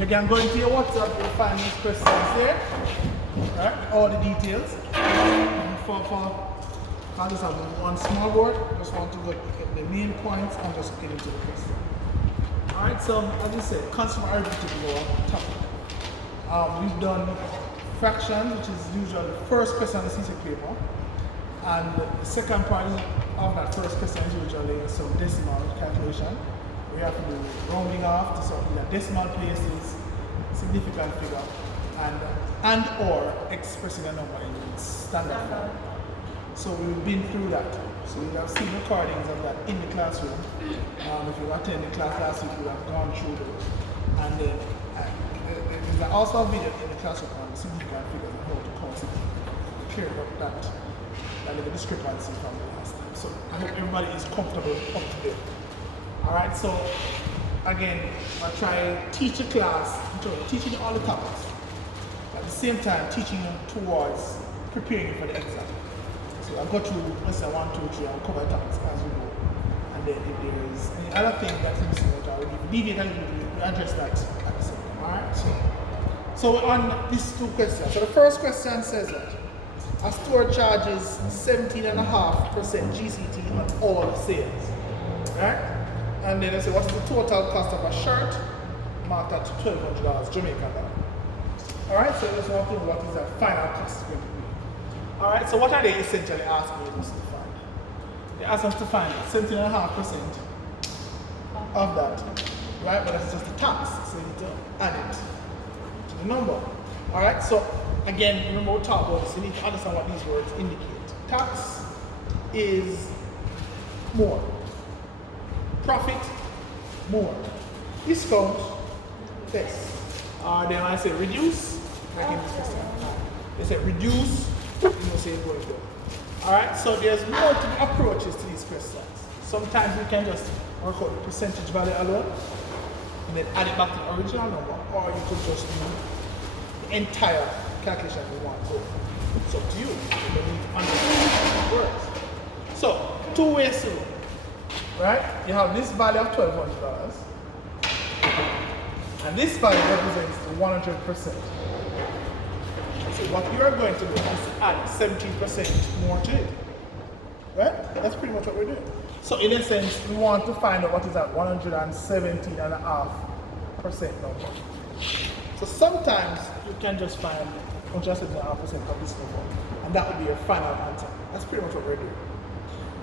You can go into your WhatsApp, you'll find these questions there. Right? All the details. I just have one small board, just want to look at the main points and just get into the question. Alright, so as I said, consumer arithmetic is our topic. We've done fractions, which is usually the first question on the CSEC paper. And the second part of that first question is usually some decimal calculation. We have to do rounding off to something that decimal places, significant figure, and or expressing a number in standard form. So we've been through that. So you have seen recordings of that in the classroom. If you attended the class last week, you have gone through those. And then there's also a video in the classroom on significant figures and how to count it. Clear up that little discrepancy from the last time. So I hope everybody is comfortable up to date. Alright, so again, I try teach the class, teaching all the topics. At the same time, teaching them towards preparing you for the exam. So I'll go through lesson 1, 2, 3, I'll cover topics as we go. And then if there is any other thing that's missing, I will deviate and we address that at the same time. Alright? So on these two questions. So the first question says that a store charges 17.5% GCT on all the sales. Right? And then I say, what is the total cost of a shirt? Marked at $1,200 Jamaican dollar. Alright, so let's walk through what is that final cost going to be. Alright, so what are they essentially asking us to find? They ask us to find 17.5% of that. Right? But that's just the tax. So you need to add it to the number. Alright, so again, remember we talked about this, you need to understand what these words indicate. Tax is more. Profit, more. Discount, less. Then I say reduce, like in this question. They say reduce, you say go to. Alright, so there's multiple approaches to these questions. Sometimes we can just work out the percentage value alone and then add it back to the original number, or you could just do the entire calculation in one go. It's up to you. You don't need to understand how it works. So, two ways to. Right? You have this value of $1,200, and this value represents the 100%. So what you are going to do is to add 17% more to it. Right? That's pretty much what we're doing. So in a sense, we want to find out what is that 117.5% number. So sometimes you can just find 117.5% of this number, and that would be your final answer. That's pretty much what we're doing.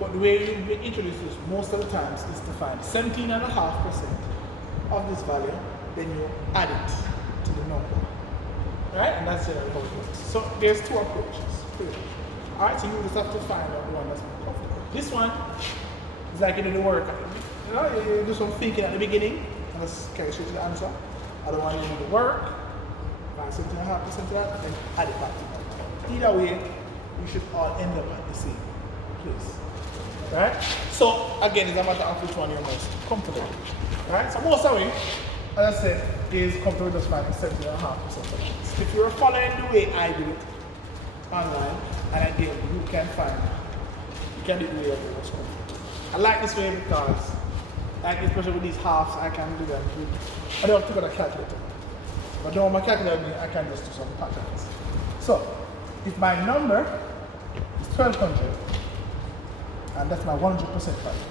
But the way we introduce this most of the times is to find 17.5% of this value, then you add it to the number. Right? And that's generally how it works. So there's two approaches. Alright, so you just have to find out the one that's more comfortable. This one is like you do the work. You know, you do some thinking at the beginning, and just carry straight to the answer. I don't want you to do the work, find 17.5% of that, and then add it back to the number. Either way, you should all end up at the same place. Right? So again, it's a matter of which one you're most comfortable with. Right? So most of it, as I said, is comfortable just finding 17.5% of it. If you're following the way I do it online, and again, you can do it the way you're most comfortable. I like this way because, like especially with these halves, I can do them. I don't have to go to a calculator. But don't want my calculator, I can just do some patterns. So, if my number is 1,200, and that's my 100% value.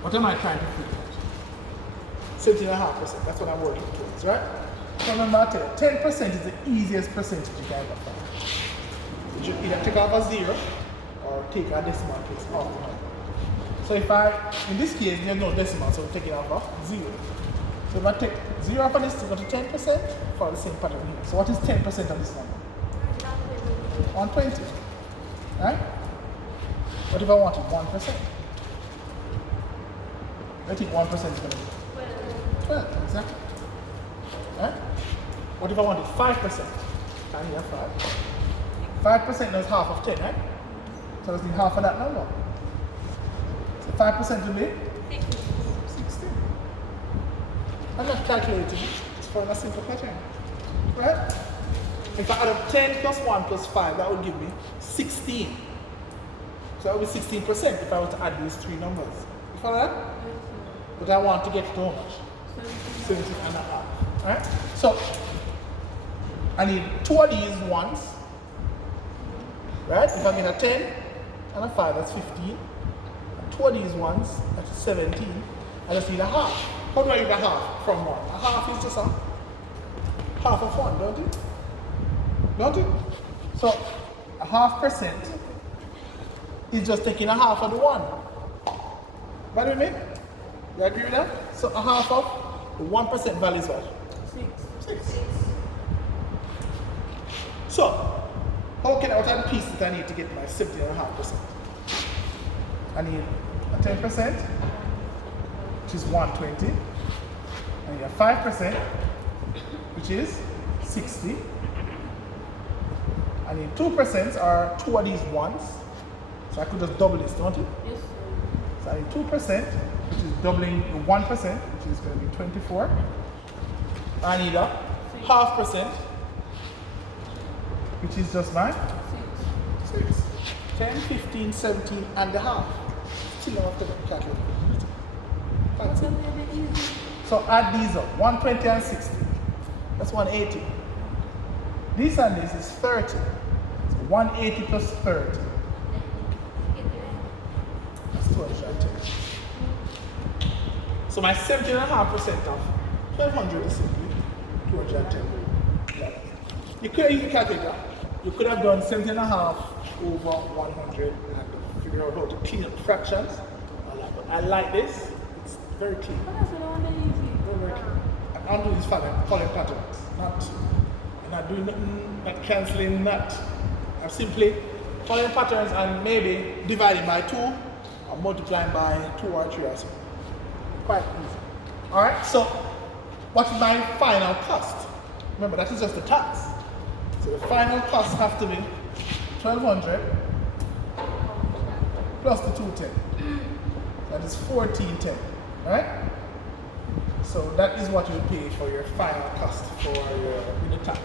What am I trying to figure out? 17.5%, that's what I'm working towards, right? So remember I tell you, 10% is the easiest percentage you can ever find. So you either take off a 0 or take a decimal place off the number. So if in this case, there's no decimal, so we're taking off a 0. So if I take 0 off of this to go to 10%, for the same pattern here. So what is 10% of this number? 120, right? What if I wanted 1%? I think 1% is going to be 12, exactly. Right? What if I wanted 5%? Can you have 5? 5% is half of 10, right? So let's do half of that number. So 5% will be 16. I'm not calculating it, it's for a simple pattern. Right? If I add up 10 plus 1 plus 5, that would give me 16. So that would be 16% if I were to add these three numbers. You follow that? But I want to get to how much? 17.5. Right? So I need 2 of these ones, right? If I get a 10 and a 5, that's 15. And 2 of these ones, that's 17. I just need a half. How do I get a half from 1? A half is just a half of 1, don't it? Don't it? So a half percent is just taking a half of the 1. What do you mean? You agree with that? So a half of the 1% value is what? 6. So, what are the pieces I need to get my 17.5%? I need a 10%, which is 120. I need a 5%, which is 60. I need 2% or 2 of these ones. So I could just double this, don't you? Yes. So I need 2%, which is doubling the 1%, which is going to be 24. I need a half percent, which is just my 6. 10, 15, 17 and a half. Still have to calculate. That's it. So add these up. 120 and 60. That's 180. This and this is 30. So 180 plus 30. That's 210. So my 17.5% of 1200 is simply 210. You could even calculate that. You could have done 17.5 over 100 and figure out how to clean up fractions. But I like this. It's very clean. Very clean. I'm doing this following patterns. I'm not doing nothing, not cancelling, I'm simply following patterns and maybe dividing by 2 or multiplying by 2 or 3 or so. Quite easy. Alright, so what is my final cost? Remember, that is just the tax. So the final cost has to be 1200 plus the 210. That is 1410. Alright? So that is what you pay for your final cost for your the tax.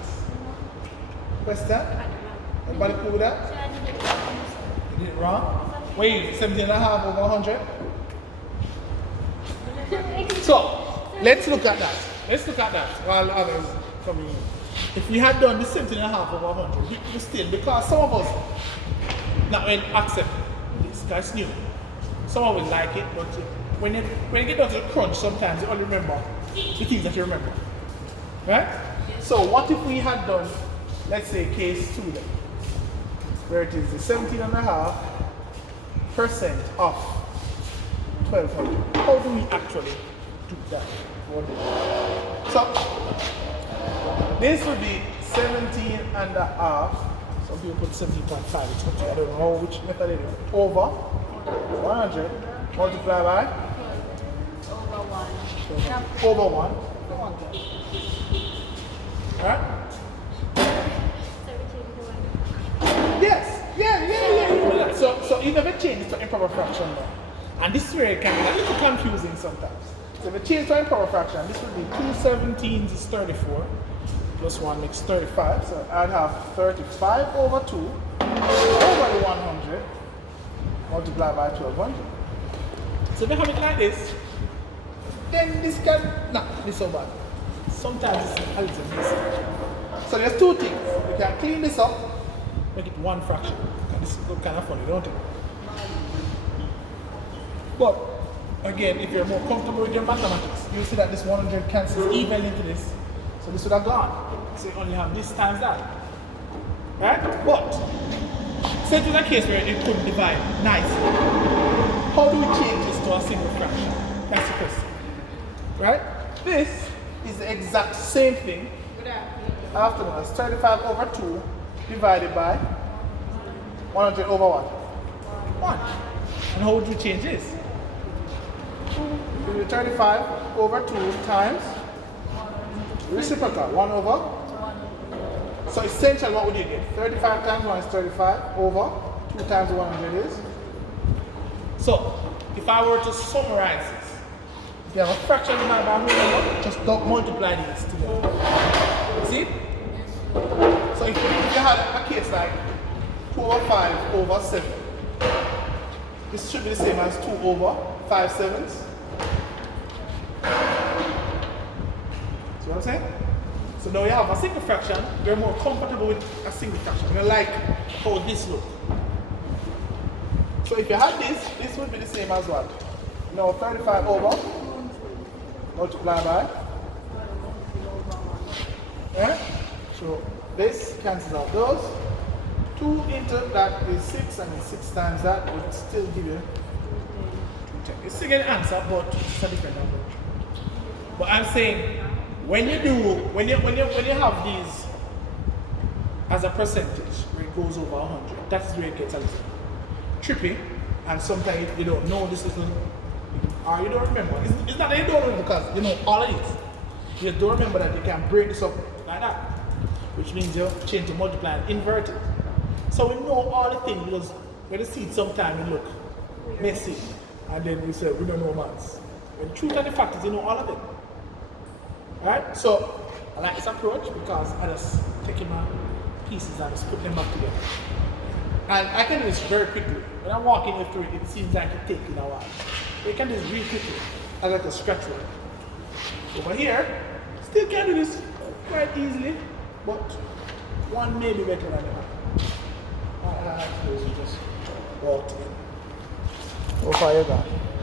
Question? Everybody cool with that? You did it wrong? Wait, 17.5 over 100? So let's look at that. Let's look at that while others come in. If we had done the 17.5 over 100, we still, because some of us not will accept this, that's new. Some of us like it, but when you get down to the crunch, sometimes you only remember the things that you remember. Right? So what if we had done, let's say, case 2 then, where it is the 17.5% of 1200. How do we actually do that? So this would be 17.5. Some people put 17.5. It's okay. I don't know which method it is. Over 100 multiplied by over 1. Right? Yes. Yeah. So you never change it to improper fraction now. And this is where it can be a little confusing sometimes. So if you change to improper fraction, this would be 2 17s is 34. Plus 1 makes 35. So I'd have 35 over 2 over the 100 multiplied by 1200. So if you have it like this, then this can not be so bad. Sometimes it's a little messy. So there's 2 things. You can clean this up, make it 1 fraction. And this is kind of funny, don't it? But again, if you're more comfortable with your mathematics, you'll see that this 100 cancels evenly into this. So this would have gone. So you only have this times that. Right? But say it was a case where you couldn't divide nicely. How do we change this to a single fraction? That's the question. Right? This is the exact same thing. Afterwards, 35 over 2 divided by 100 over what? 1. And how would you change this? You do 35 over 2 times reciprocal, 1 over. So essentially what would you get? 35 times 1 is 35 over 2 times 100 is. So if I were to summarize this, if you have a fraction divided by a whole number, just don't multiply these together. See? So if you had a case like 2 over 5 over 7, this should be the same as 2 over 5 sevens. See what I'm saying? So now you have a single fraction, you're more comfortable with a single fraction. You like how this looks. So if you had this would be the same as what? You know, 35 over, multiply by. Yeah? So this cancels out those. 2 into that is 6, and 6 times that would still give you 210. It's still an answer, but it's a different number. But I'm saying, when you have these as a percentage where it goes over 100, that is where it gets a little trippy, and sometimes you don't know this little, or you don't remember. It's not that you don't remember, because you know all of it. You just don't remember that you can break this up like that, which means you change to multiply and invert it. So we know all the things, because when you see it sometimes it look messy, and then we say we don't know maths. When the truth and the fact is you know all of it. Alright? So I like this approach because I just take my pieces and just put them back together. And I can do this very quickly. When I'm walking you through it, it seems like it's taking a while. But you can do this really quickly, as like a scratch work. Over here, still can do this quite easily, but one may be better than the other. All I have to do is just walk in. How far you got?